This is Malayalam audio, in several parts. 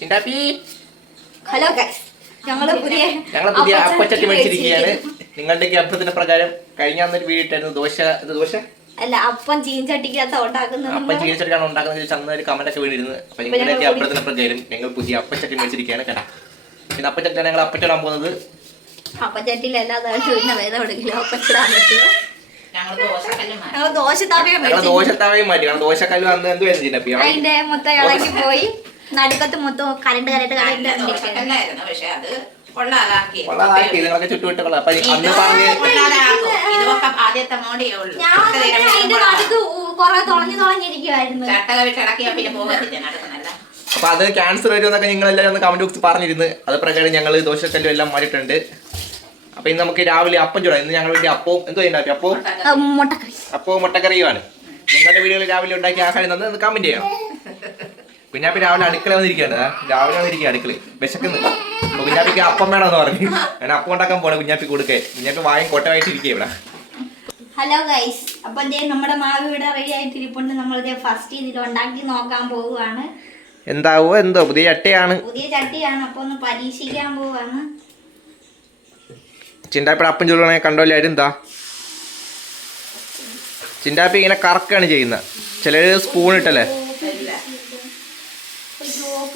ചിണ്ടാപ്പി ഹലോ ഗൈസ് ഞങ്ങൾ പുതിയ ഞങ്ങളെ പുതിയ അപ്പച്ചട്ടി മേടിച്ചിരിക്കുകയാണ്. നിങ്ങളുടെ അഭ്യർത്ഥന പ്രകാരം കഴിഞ്ഞ അന്നൊരു വീഡിയോ ഇട്ടായിരുന്നു. ദോശ ഇത് ദോശ? അല്ല അപ്പം ചീഞ്ചട്ടിക്കകത്ത് ഉണ്ടാക്കുന്നത് അപ്പം ചീഞ്ചട്ടിക്കാണ് ഉണ്ടാക്കുന്നത് ചോദിച്ചാൽ അന്ന് ഒരു കമന്റ് ഒക്കെ വീണിരുന്നു. അപ്പൊ അപ്പൊ നിങ്ങളുടെ അഭ്യർത്ഥന പ്രകാരം ഞങ്ങൾ പുതിയ അപ്പച്ചട്ടി മേടിച്ചിരിക്കുകയാണ് കേട്ടോ. പിന്നെ അപ്പച്ചട്ടിയാണ് ഞങ്ങൾ അപ്പച്ചടാൻ പോകുന്നത്. അപ്പച്ചട്ടിയിൽ എല്ലാ ദിവസവും വേദം എടുക്കില്ല അപ്പച്ചിടാൻ പറ്റുമോ? ഞങ്ങൾ ദോശക്കല്ല് മാറ്റി. ദോശ ദോശത്താവയും മാറ്റി. ദോശക്കല്ല് അന്ന് എന്തുവായിരുന്നു ചിന്നപ്പി അതിന്റെ മൊത്തം ഇളകി പോയി. നടുക്കത്ത് മൊത്തം കരണ്ട് കരണ്ട് കരണ്ട് ദോശക്കല്ലായിരുന്നു പക്ഷെ അത് കൊള്ളാതാക്കി. കൊള്ളാതാക്കി നിങ്ങളൊക്കെ ചുറ്റുവിട്ട് കൊള്ളാം അപ്പൊ അന്ന് പറഞ്ഞ് കൊള്ളാതാക്കും. ഇതൊക്കെ ആദ്യത്തെ ഉള്ളൂ. ഞാൻ വന്നിട്ട് അതിന്റെ നടുക്ക് കൊറേ തുളഞ്ഞു തുളഞ്ഞിരിക്കുവായിരുന്നു. ചട്ടക വിട്ടടക്കിയാ പിന്നെ പോകത്തില്ല നടക്കുന്നല്ല. അപ്പൊ അത് ക്യാൻസർ വരുമെന്നൊക്കെ നിങ്ങൾ എല്ലാവരും ഒന്ന് കമന്റ് ബോക്സ് പറഞ്ഞിരുന്നു. അത് പ്രകാരം ഞങ്ങൾ ദോശക്കല്ലും എല്ലാം മാറിയിട്ടുണ്ട് അപ്പൊ ഇന്ന് നമുക്ക് രാവിലെ അപ്പം ചൂടാം. ഇന്ന് ഞങ്ങൾ വേണ്ടി അപ്പവും എന്തോ ഉണ്ടാക്കി? അപ്പവും? മുട്ടക്കറി. അപ്പവും മുട്ടക്കറിയുമാണ്. നിങ്ങളുടെ വീടുകളിൽ രാവിലെ ഉണ്ടാക്കി ആഹാരം തന്നെ കമന്റ് ചെയ്യണം കുഞ്ഞാപ്പി രാവിലെ അടുക്കള വന്നിരിക്കുകയാണ്. രാവിലെ വന്നിരിക്കുക അടുക്കള വിശക്കുന്നു. അപ്പൊ കുഞ്ഞാപ്പിക്ക് അപ്പം വേണമെന്ന് പറഞ്ഞു. ഞാൻ അപ്പം ഉണ്ടാക്കാൻ പോണേ കുഞ്ഞാപ്പി കൊടുക്കേ. കുഞ്ഞാപ്പി വായും കൊട്ടമായിട്ടിരിക്കുക ഇവിടെ. ഹലോ ഗൈസ് അപ്പൊ ദേ നമ്മുടെ മാവ് ഇവിടെ റെഡി ആയിട്ട് ഇരിപ്പുണ്ട് നമ്മൾ ഫസ്റ്റ് ഇതിൽ ഉണ്ടാക്കി നോക്കാൻ പോവുകയാണ്. എന്താവോ? എന്തോ? പുതിയ ചട്ടിയാണ്. പുതിയ ചട്ടിയാണ്. അപ്പൊ ഒന്ന് പരീക്ഷിക്കാൻ പോവാണ്. ചിണ്ടാപ്പിടെ അപ്പം ചൂടാണെങ്കിൽ കണ്ടോല്ലാരും എന്താ? ചിണ്ടാപ്പി ഇങ്ങനെ കറക്കാണ് ചെയ്യുന്നത്. ചിലര് സ്പൂൺ ഇട്ടല്ലേ?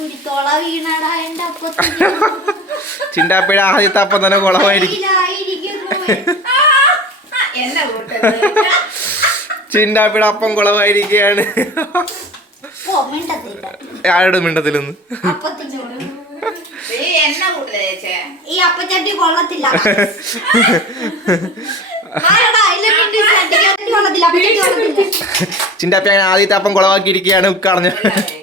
പിടിത്തോള വീണടാ എന്റെ അപ്പത്തിന് ചിണ്ടാപ്പിയുടെ ആദ്യത്തെ അപ്പം തന്നെ കുളമായിരിക്കും. എന്നെ ചിണ്ടാപ്പിയുടെ അപ്പം കുളമായിരിക്കുകയാണ്. ആരുടെ മിണ്ടത്തിലൊന്ന് നിന്ന് ഈ അപ്പച്ചട്ടി കൊള്ളത്തില്ല. ചിണ്ടാപ്പി അങ്ങനെ ആദ്യത്തെ അപ്പം കുളമാക്കിയിരിക്കുകയാണ് ഉക്കാർഞ്ഞ് ഇച്ചിരി.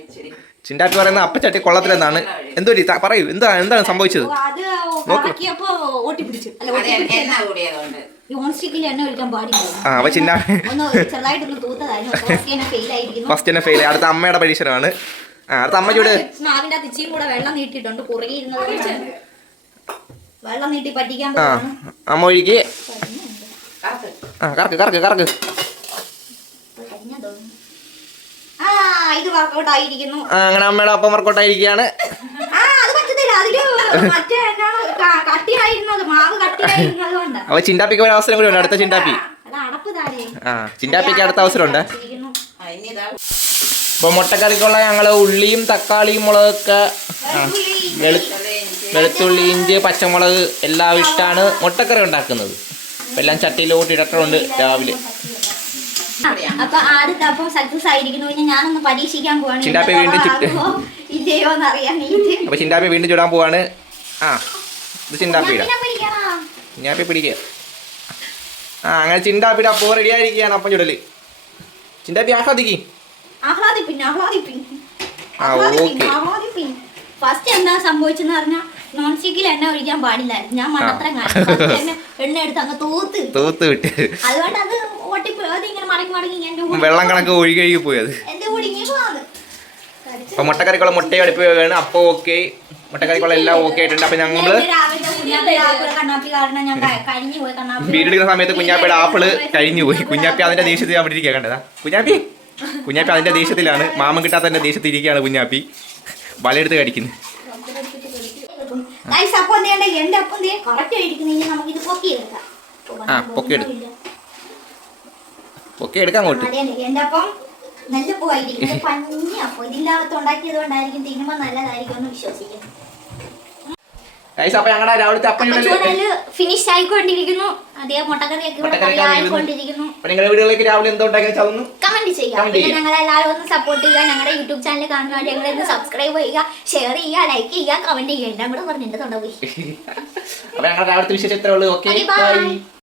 ചിണ്ടാപ്പി പറയുന്ന അപ്പച്ചട്ടി കൊള്ളത്തിലെന്നാണ് എന്തോ പറയൂ. എന്താ എന്താണ് സംഭവിച്ചത്? ആ ചിന്ന ഫസ്റ്റ് തന്നെ ഫെയിൽ അടുത്ത അമ്മയുടെ പരീക്ഷണമാണ്. ആ അടുത്ത അമ്മ ചൂട്. വെള്ളം നീട്ടിയിട്ടുണ്ട്. വെള്ളം നീട്ടി പറ്റിക്കാൻ ആ അമ്മ ഒഴുകി. ആ കറക്ക് കറക്ക് കറക്ക് കഴിഞ്ഞ തോന്നുന്നു. ആ ഇത് വർക്കൗട്ട് ആയിരിക്കുന്നു. അങ്ങനെ അമ്മയുടെ അപ്പം വർക്കൗട്ടായിരിക്കുകയാണ് ആ അത് പറ്റത്തില്ല. അതിൽ മറ്റേ എന്നാണ് കട്ടിയായിരുന്നത് മാവ് കട്ടിയായിരുന്നത് കൊണ്ടാ അപ്പൊ ചിണ്ടാപ്പിക്ക് ഒരു അവസരം കൂടി ഉണ്ട്. അടുത്ത ചിണ്ടാപ്പി ആ ചിണ്ടാപ്പിക്ക് അടുത്ത അവസരമുണ്ട്. ഇപ്പൊ മുട്ടക്കറിക്കുള്ള ഞങ്ങൾ ഉള്ളിയും തക്കാളിയും മുളകൊക്കെ വെളുത്തുള്ളി ഇഞ്ചി പച്ചമുളക് എല്ലാം ഇട്ടാണ് മുട്ടക്കറി ഉണ്ടാക്കുന്നത്. എല്ലാം ചട്ടിയിലോട്ട് ഇടട്ടുണ്ട് രാവിലെ. അപ്പൊ ആദ്യത്തെ അപ്പം സക്സസ് ആയിരിക്കുന്നു. പിന്നെ ഞാനൊന്ന് പരീക്ഷിക്കാൻ പോവാണ്. ചിണ്ടാപ്പി വീണ്ടും ഇല്ലയോ വേണ്ടി അപ്പൊ ചിണ്ടാപ്പി വീണ്ടും ചുടാൻ പോവാണ്. ആ ഇത് ചിന്താപ്പിടാപ്പി. ചിണ്ടാപ്പി പിടിക്കുക ആ അങ്ങനെ ചിണ്ടാപ്പിയുടെ അപ്പോ റെഡി ആയിരിക്കുകയാണ് അപ്പം ചുടൽ. ചിണ്ടാപ്പി ആഹ്ലാദിക്ക്. ആ, ഓക്കേ. ഫസ്റ്റ് എന്താ സംഭവിച്ചെന്ന് പറഞ്ഞാൽ നോൺ സ്റ്റിക്കിൽ എണ്ണ ഒഴിക്കാൻ പാടില്ലായിരുന്നു ഞാൻ എണ്ണ എണ്ണ എടുത്ത് അങ്ങ് തൂത്ത്. തൂത്ത് വിട്ട്. അതുകൊണ്ട് അത് വെള്ളം കണക്ക് ഒഴുകി ഒഴുകി പോയത് അപ്പൊ മുട്ടക്കറിക്കുള്ള മുട്ടയും അടുപ്പ് വേണം. അപ്പൊ ഓക്കെ. മുട്ടക്കറിക്കുള്ള എല്ലാം ഓക്കെ ആയിട്ടുണ്ട്. അപ്പൊ ഞങ്ങൾ വീടെടുക്കുന്ന സമയത്ത് കുഞ്ഞാപ്പിയുടെ ആപ്പിൾ കഴിഞ്ഞു പോയി. കുഞ്ഞാപ്പി അതിന്റെ ദേഷ്യത്തിൽ അവിടെ ഇരിക്കുക കണ്ടതാ? കുഞ്ഞാപ്പി. കുഞ്ഞാപ്പി അതിന്റെ ദേഷ്യത്തിലാണ്. മാമൻ കിട്ടാത്തതിന്റെ ദേഷ്യത്തിൽ ഇരിക്കുകയാണ് കുഞ്ഞാപ്പി. വലയെടുത്ത് കടിക്കുന്നു. ഗൈസ് അപ്പം എന്ത് ചെയ്യണ്ടേ? എന്റെ അപ്പം എന്ത് കറക്റ്റ് ഇനി നമുക്ക് ഇത് പൊക്കി എടുക്കാം ആ, പൊക്കി. ഓക്കെ എടുക്കാൻ അങ്ങോട്ട്. അതെ എന്റെ അപ്പം നല്ല പൂവായിരിക്കും. ഇത് പഞ്ഞി അപ്പം ഇതില്ലാത്ത ഉണ്ടാക്കിയത് കൊണ്ടായിരിക്കും തിന്നുമ്പോ നല്ലതായിരിക്കും എന്ന് വിശ്വസിക്കുന്നു. ഫിനിഷ് ആയിക്കൊണ്ടിരിക്കുന്നു. അതേ മുട്ടക്കറിയൊക്കെ ഇവിടെ മുട്ടക്കറി കറി ആയിരുന്നു. ആയിക്കൊണ്ടിരിക്കുന്നു നിങ്ങളുടെ വീടുകളിലേക്ക് രാവിലെ എന്തോ കമന്റ് ചെയ്യുക. പിന്നെ ഞങ്ങളെല്ലാവരും ഒന്ന് സപ്പോർട്ട് ചെയ്യുക. ഞങ്ങളുടെ യൂട്യൂബ് ചാനൽ കാണുവാൻ ഞങ്ങളെ സബ്സ്ക്രൈബ് ചെയ്യുക ഷെയർ ചെയ്യുക ലൈക്ക് ചെയ്യുക കമന്റ് ചെയ്യുക. എല്ലാം കൂടെ പറഞ്ഞിട്ട് അപ്പൊ ഞങ്ങളുടെ രാവിലത്തെ വിശേഷം എത്ര ഉള്ളൂ. ഓക്കെ.